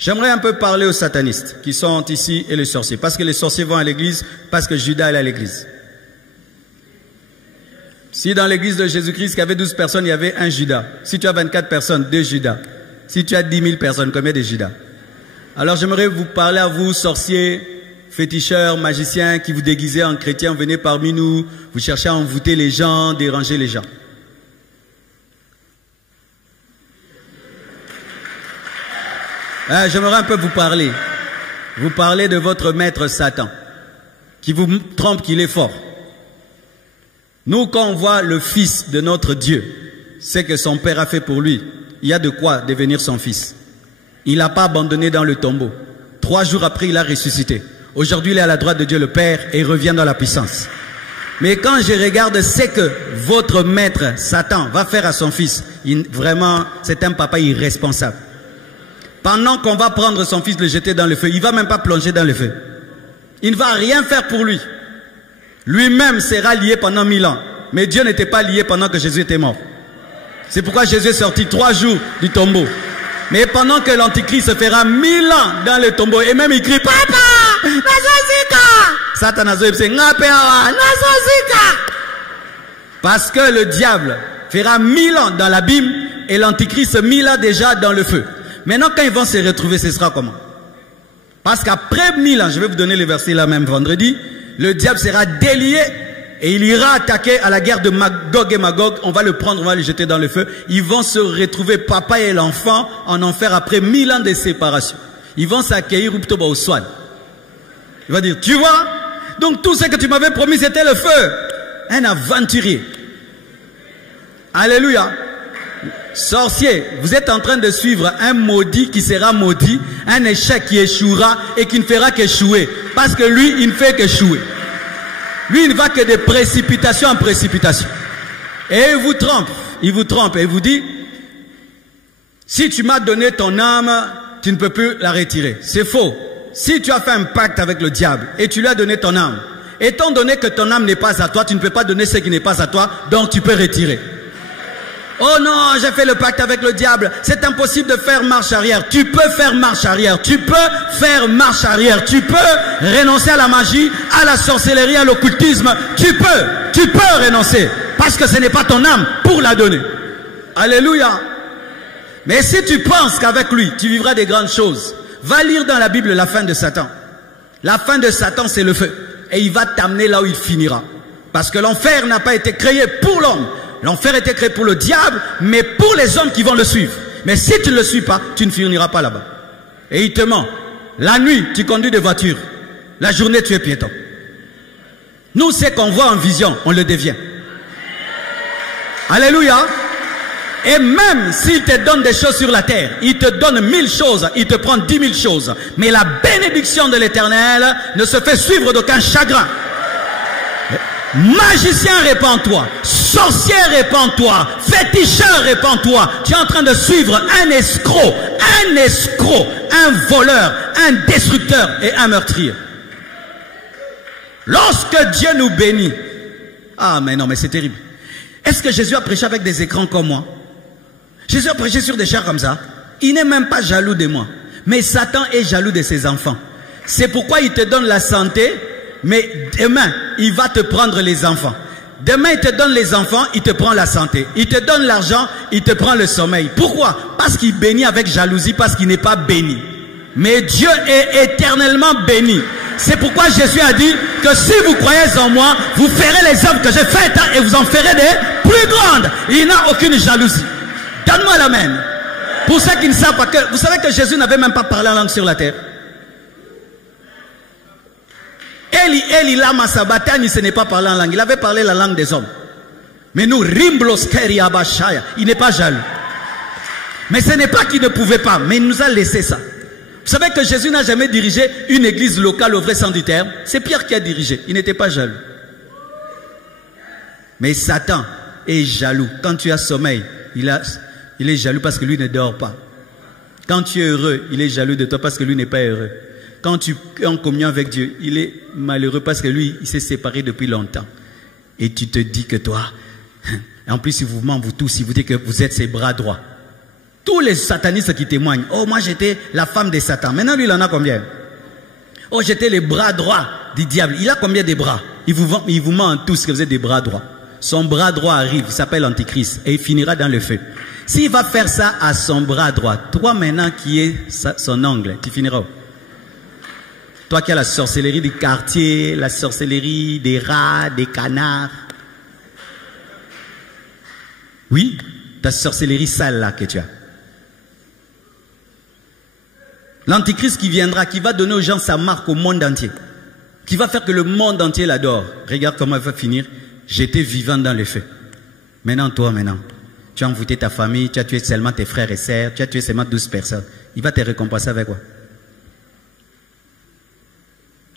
J'aimerais un peu parler aux satanistes qui sont ici et les sorciers. Parce que les sorciers vont à l'église, parce que Judas est à l'église. Si dans l'église de Jésus-Christ, il y avait 12 personnes, il y avait un Judas. Si tu as 24 personnes, 2 Judas. Si tu as 10 000 personnes, combien de Judas? Alors j'aimerais vous parler à vous, sorciers, féticheurs, magiciens, qui vous déguisez en chrétiens, venez parmi nous, vous cherchez à envoûter les gens, déranger les gens. J'aimerais un peu vous parler. Vous parlez de votre maître Satan, qui vous trompe qu'il est fort. Nous, quand on voit le fils de notre Dieu, c'est que son père a fait pour lui. Il y a de quoi devenir son fils. Il n'a pas abandonné dans le tombeau. 3 jours après, il a ressuscité. Aujourd'hui, il est à la droite de Dieu le Père et il revient dans la puissance. Mais quand je regarde ce que votre maître Satan va faire à son fils, vraiment, c'est un papa irresponsable. Pendant qu'on va prendre son fils, le jeter dans le feu, il ne va même pas plonger dans le feu. Il ne va rien faire pour lui. Lui-même sera lié pendant 1000 ans. Mais Dieu n'était pas lié pendant que Jésus était mort. C'est pourquoi Jésus est sorti 3 jours du tombeau. Mais pendant que l'Antichrist se fera 1000 ans dans le tombeau, et même il crie, Papa, Nazozika! Satan Nazozika! Parce que le diable fera 1000 ans dans l'abîme et l'Antichrist 1000 ans déjà dans le feu. Maintenant, quand ils vont se retrouver, ce sera comment? Parce qu'après 1000 ans, je vais vous donner le verset là même vendredi, le diable sera délié et il ira attaquer à la guerre de Magog et Magog. On va le prendre, on va le jeter dans le feu. Ils vont se retrouver, papa et l'enfant, en enfer après 1000 ans de séparation. Ils vont s'accueillir au soin. Il va dire, tu vois, donc tout ce que tu m'avais promis, c'était le feu. Un aventurier. Alléluia. Sorcier, vous êtes en train de suivre un maudit qui sera maudit, un échec qui échouera et qui ne fera qu'échouer. Parce que lui, il ne fait qu'échouer. Lui, il ne va que de précipitation en précipitation. Et il vous trompe et il vous dit, si tu m'as donné ton âme, tu ne peux plus la retirer. C'est faux. Si tu as fait un pacte avec le diable et tu lui as donné ton âme, étant donné que ton âme n'est pas à toi, tu ne peux pas donner ce qui n'est pas à toi, donc tu peux retirer. Oh non, j'ai fait le pacte avec le diable. C'est impossible de faire marche arrière. Tu peux faire marche arrière. Tu peux faire marche arrière. Tu peux renoncer à la magie, à la sorcellerie, à l'occultisme. Tu peux renoncer. Parce que ce n'est pas ton âme pour la donner. Alléluia. Mais si tu penses qu'avec lui, tu vivras des grandes choses, va lire dans la Bible la fin de Satan. La fin de Satan, c'est le feu. Et il va t'amener là où il finira. Parce que l'enfer n'a pas été créé pour l'homme. L'enfer était créé pour le diable, mais pour les hommes qui vont le suivre. Mais si tu ne le suis pas, tu ne finiras pas là-bas. Et il te ment. La nuit, tu conduis des voitures. La journée, tu es piéton. Nous, ce qu'on voit en vision, on le devient. Alléluia. Et même s'il te donne des choses sur la terre, il te donne 1000 choses, il te prend 10 000 choses. Mais la bénédiction de l'Éternel ne se fait suivre d'aucun chagrin. Magicien, répands-toi. Sorcier, répands-toi. Féticheur, répands-toi. Tu es en train de suivre un escroc, un voleur, un destructeur et un meurtrier. Lorsque Dieu nous bénit, ah mais non, mais c'est terrible. Est-ce que Jésus a prêché avec des écrans comme moi? Jésus a prêché sur des chars comme ça. Il n'est même pas jaloux de moi. Mais Satan est jaloux de ses enfants. C'est pourquoi il te donne la santé. Mais demain, il va te prendre les enfants. Demain, il te donne les enfants, il te prend la santé. Il te donne l'argent, il te prend le sommeil. Pourquoi? Parce qu'il bénit avec jalousie, parce qu'il n'est pas béni. Mais Dieu est éternellement béni. C'est pourquoi Jésus a dit que si vous croyez en moi, vous ferez les œuvres que j'ai faites et vous en ferez des plus grandes. Il n'a aucune jalousie. Donne-moi l'amen. Pour ceux qui ne savent pas que, vous savez que Jésus n'avait même pas parlé en langue sur la terre. Eli lama sabatani, ce n'est pas parler en langue. Il avait parlé la langue des hommes. Mais nous, rimbloskeri abashaya, il n'est pas jaloux. Mais ce n'est pas qu'il ne pouvait pas, mais il nous a laissé ça. Vous savez que Jésus n'a jamais dirigé une église locale au vrai sens du terme. C'est Pierre qui a dirigé. Il n'était pas jaloux. Mais Satan est jaloux. Quand tu as sommeil, il est jaloux parce que lui ne dort pas. Quand tu es heureux, il est jaloux de toi parce que lui n'est pas heureux. Quand tu es en communion avec Dieu, il est malheureux parce que lui, il s'est séparé depuis longtemps. Et tu te dis que toi, en plus il vous ment, vous tous, il vous dit que vous êtes ses bras droits. Tous les satanistes qui témoignent, oh moi j'étais la femme de Satan. Maintenant lui il en a combien? Oh j'étais les bras droits du diable. Il a combien de bras? Il vous ment tous que vous êtes des bras droits. Son bras droit arrive, il s'appelle Antichrist et il finira dans le feu. S'il va faire ça à son bras droit, toi maintenant qui es son ongle, tu finiras où? Toi qui as la sorcellerie du quartier, la sorcellerie des rats, des canards. Oui, ta sorcellerie sale là que tu as. L'antichrist qui viendra, qui va donner aux gens sa marque au monde entier. Qui va faire que le monde entier l'adore. Regarde comment il va finir. J'étais vivant dans le feu. Maintenant, toi, tu as envoûté ta famille, tu as tué seulement tes frères et sœurs, tu as tué seulement 12 personnes. Il va te récompenser avec quoi?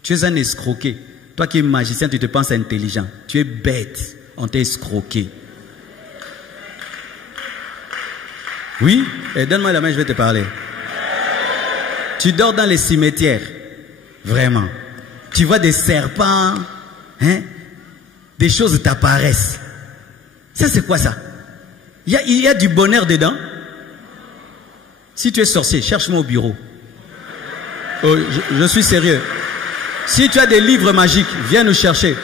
Tu es un escroqué. Toi qui es magicien, tu te penses intelligent. Tu es bête. On t'a escroqué. Oui? Et donne-moi la main, je vais te parler. Tu dors dans les cimetières. Vraiment. Tu vois des serpents. Hein? Des choses t'apparaissent. Ça, c'est quoi ça? Il y a du bonheur dedans. Si tu es sorcier, cherche-moi au bureau. Oh, je suis sérieux. Si tu as des livres magiques, viens nous chercher.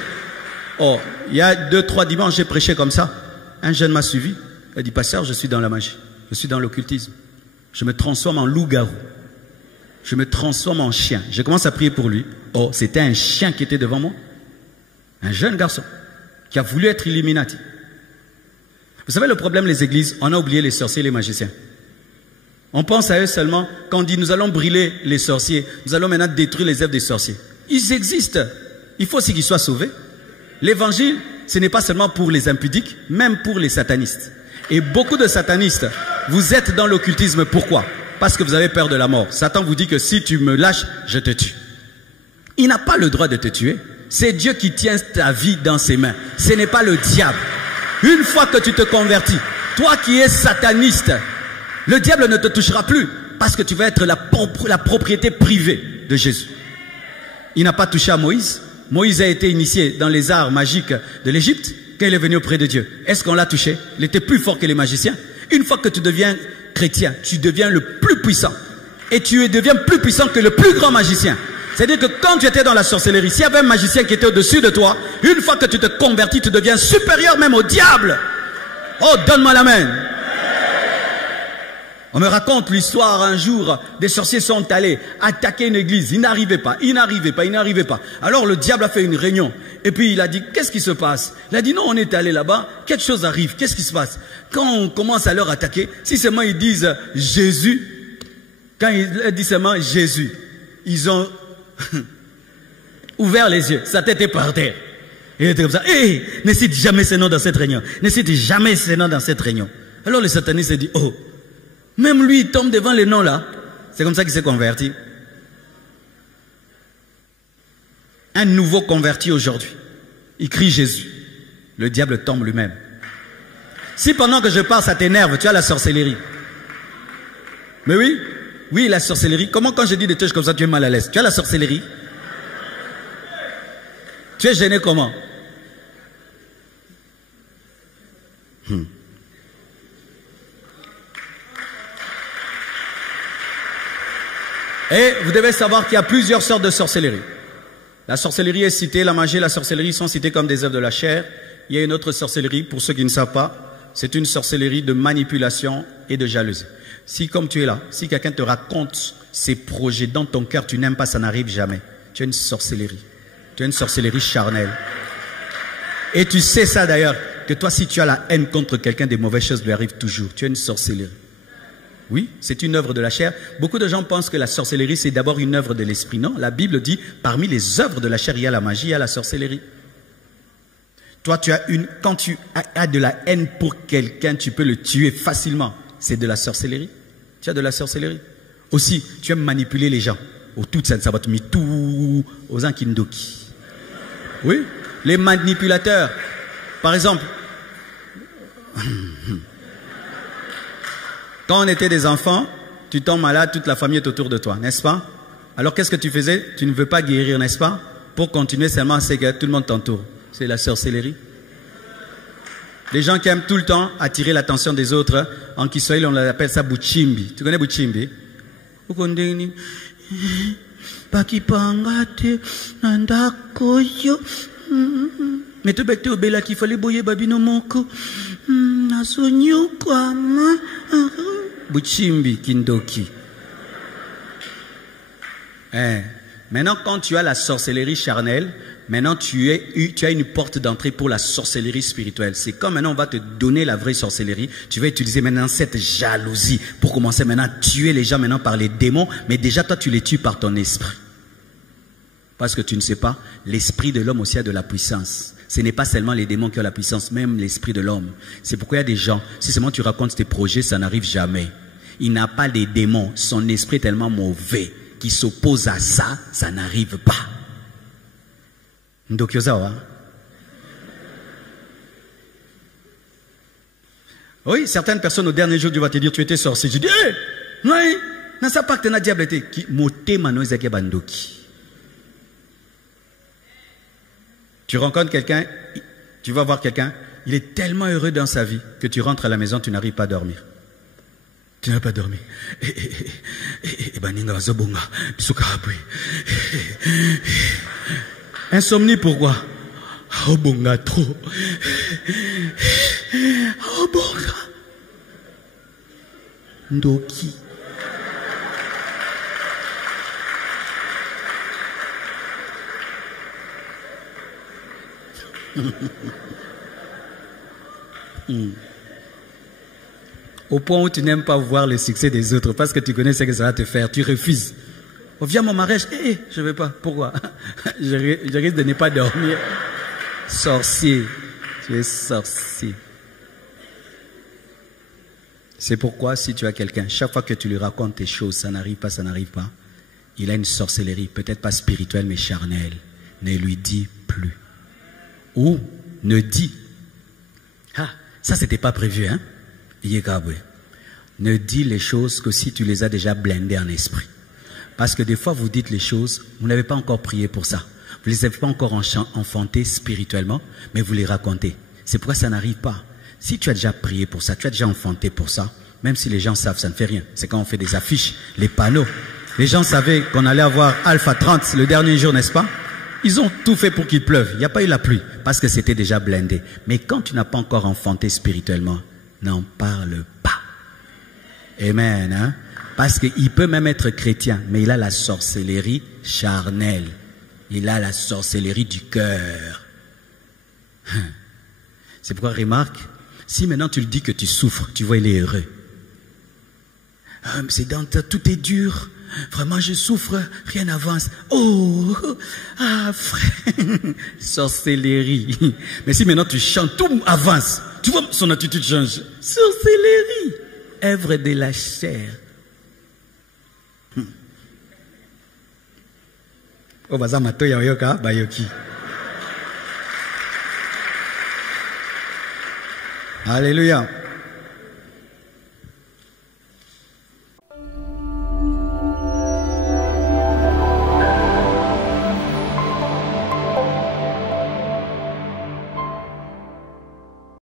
Oh, il y a 2-3 dimanches, j'ai prêché comme ça. Un jeune m'a suivi. Il a dit, pasteur, je suis dans la magie. Je suis dans l'occultisme. Je me transforme en loup-garou. Je me transforme en chien. Je commence à prier pour lui. Oh, c'était un chien qui était devant moi. Un jeune garçon qui a voulu être Illuminati. Vous savez le problème les églises, on a oublié les sorciers et les magiciens. On pense à eux seulement quand on dit nous allons brûler les sorciers, nous allons maintenant détruire les œuvres des sorciers. Ils existent. Il faut aussi qu'ils soient sauvés. L'évangile, ce n'est pas seulement pour les impudiques, même pour les satanistes. Et beaucoup de satanistes, vous êtes dans l'occultisme. Pourquoi? Parce que vous avez peur de la mort. Satan vous dit que si tu me lâches, je te tue. Il n'a pas le droit de te tuer. C'est Dieu qui tient ta vie dans ses mains. Ce n'est pas le diable. Une fois que tu te convertis, toi qui es sataniste, le diable ne te touchera plus parce que tu vas être la propriété privée de Jésus. Il n'a pas touché à Moïse. Moïse a été initié dans les arts magiques de l'Égypte quand il est venu auprès de Dieu. Est-ce qu'on l'a touché? Il était plus fort que les magiciens. Une fois que tu deviens chrétien, tu deviens le plus puissant. Et tu deviens plus puissant que le plus grand magicien. C'est-à-dire que quand tu étais dans la sorcellerie, s'il y avait un magicien qui était au-dessus de toi, une fois que tu te convertis, tu deviens supérieur même au diable. Oh, donne-moi la main. On me raconte l'histoire un jour, des sorciers sont allés attaquer une église. Ils n'arrivaient pas. Alors le diable a fait une réunion. Et puis il a dit, qu'est-ce qui se passe? Il a dit, non, on est allé là-bas, quelque chose arrive. Qu'est-ce qui se passe? Quand on commence à leur attaquer, si seulement ils disent Jésus, quand ils disent seulement Jésus, ils ont ouvert les yeux, sa tête est par terre. Et il était comme ça, hey, ne cite jamais ce nom dans cette réunion. Ne cite jamais ce nom dans cette réunion. Alors le sataniste dit, oh, même lui, il tombe devant les noms là. C'est comme ça qu'il s'est converti. Un nouveau converti aujourd'hui. Il crie Jésus. Le diable tombe lui-même. Si pendant que je parle, ça t'énerve, tu as la sorcellerie. Mais oui, la sorcellerie. Comment quand je dis des trucs comme ça, tu es mal à l'aise? Tu as la sorcellerie. Tu es gêné comment? Et vous devez savoir qu'il y a plusieurs sortes de sorcellerie. La sorcellerie est citée, la magie et la sorcellerie sont citées comme des œuvres de la chair. Il y a une autre sorcellerie, pour ceux qui ne savent pas, c'est une sorcellerie de manipulation et de jalousie. Si comme tu es là, si quelqu'un te raconte ses projets dans ton cœur, tu n'aimes pas, ça n'arrive jamais. Tu as une sorcellerie. Tu as une sorcellerie charnelle. Et tu sais ça d'ailleurs, que toi si tu as la haine contre quelqu'un, des mauvaises choses lui arrivent toujours. Tu as une sorcellerie. Oui, c'est une œuvre de la chair. Beaucoup de gens pensent que la sorcellerie, c'est d'abord une œuvre de l'esprit. Non, la Bible dit, parmi les œuvres de la chair, il y a la magie, il y a la sorcellerie. Toi, quand tu as de la haine pour quelqu'un, tu peux le tuer facilement. C'est de la sorcellerie. Tu as de la sorcellerie. Aussi, tu aimes manipuler les gens. Au tout ça va te mettre tout aux Ankindoki. Oui, les manipulateurs. Par exemple, quand on était des enfants, tu tombes malade, toute la famille est autour de toi, n'est-ce pas? Alors qu'est-ce que tu faisais? Tu ne veux pas guérir, n'est-ce pas? Pour continuer seulement, c'est que tout le monde t'entoure. C'est la sorcellerie. Les gens qui aiment tout le temps attirer l'attention des autres, en Kiswahili on appelle ça buchimbi. Tu connais buchimbi? Mais tu bête bela qu'il fallait boyer babino moko. Nasonyo kwa ma. Buchimbi kindoki. Maintenant, quand tu as la sorcellerie charnelle, maintenant tu as une porte d'entrée pour la sorcellerie spirituelle. C'est comme maintenant on va te donner la vraie sorcellerie. Tu vas utiliser maintenant cette jalousie pour commencer maintenant à tuer les gens maintenant par les démons. Mais déjà toi tu les tues par ton esprit. Parce que tu ne sais pas, l'esprit de l'homme aussi a de la puissance. Ce n'est pas seulement les démons qui ont la puissance, même l'esprit de l'homme. C'est pourquoi il y a des gens, si seulement tu racontes tes projets, ça n'arrive jamais. Il n'a pas des démons, son esprit est tellement mauvais qui s'oppose à ça, ça n'arrive pas. Ndokyozawa. Oui, certaines personnes au dernier jour, Dieu va te dire, tu étais sorcier. Je dis, oui, n'a ça pas que tu n'as diable été. Qui moté manoizake bandoki. Tu rencontres quelqu'un, tu vas voir quelqu'un, il est tellement heureux dans sa vie que tu rentres à la maison, tu n'arrives pas à dormir. Tu n'as pas dormi. Insomnie, pourquoi? Oh bonga trop. Oh bonga. Ndoki. Au point où tu n'aimes pas voir le succès des autres parce que tu connais ce que ça va te faire, tu refuses. Oh, viens mon mariage, je ne veux pas. Pourquoi? je risque de ne pas dormir. Sorcier, tu es sorcier. C'est pourquoi si tu as quelqu'un, chaque fois que tu lui racontes tes choses, ça n'arrive pas, il a une sorcellerie, peut-être pas spirituelle mais charnelle. Ne lui dis plus. Ou ne dis. Ah, ça c'était pas prévu, hein? Ne dis les choses que si tu les as déjà blindées en esprit. Parce que des fois vous dites les choses, vous n'avez pas encore prié pour ça. Vous ne les avez pas encore enfantés spirituellement, mais vous les racontez. C'est pourquoi ça n'arrive pas. Si tu as déjà prié pour ça, tu as déjà enfanté pour ça, même si les gens savent, ça ne fait rien. C'est quand on fait des affiches, les panneaux. Les gens savaient qu'on allait avoir Alpha 30 le dernier jour, n'est-ce pas? Ils ont tout fait pour qu'il pleuve. Il n'y a pas eu la pluie, parce que c'était déjà blindé. Mais quand tu n'as pas encore enfanté spirituellement, n'en parle pas. Amen, hein? Parce qu'il peut même être chrétien, mais il a la sorcellerie charnelle. Il a la sorcellerie du cœur. C'est pourquoi, remarque, si maintenant tu lui dis que tu souffres, tu vois, il est heureux. C'est dans tout est dur. Vraiment, je souffre, rien n'avance. Oh, frère, sorcellerie. Mais si maintenant tu chantes, tout avance. Tu vois, son attitude change. Sorcellerie, œuvre de la chair. Oh, baza mato ya oyoka, bayoki. Alléluia.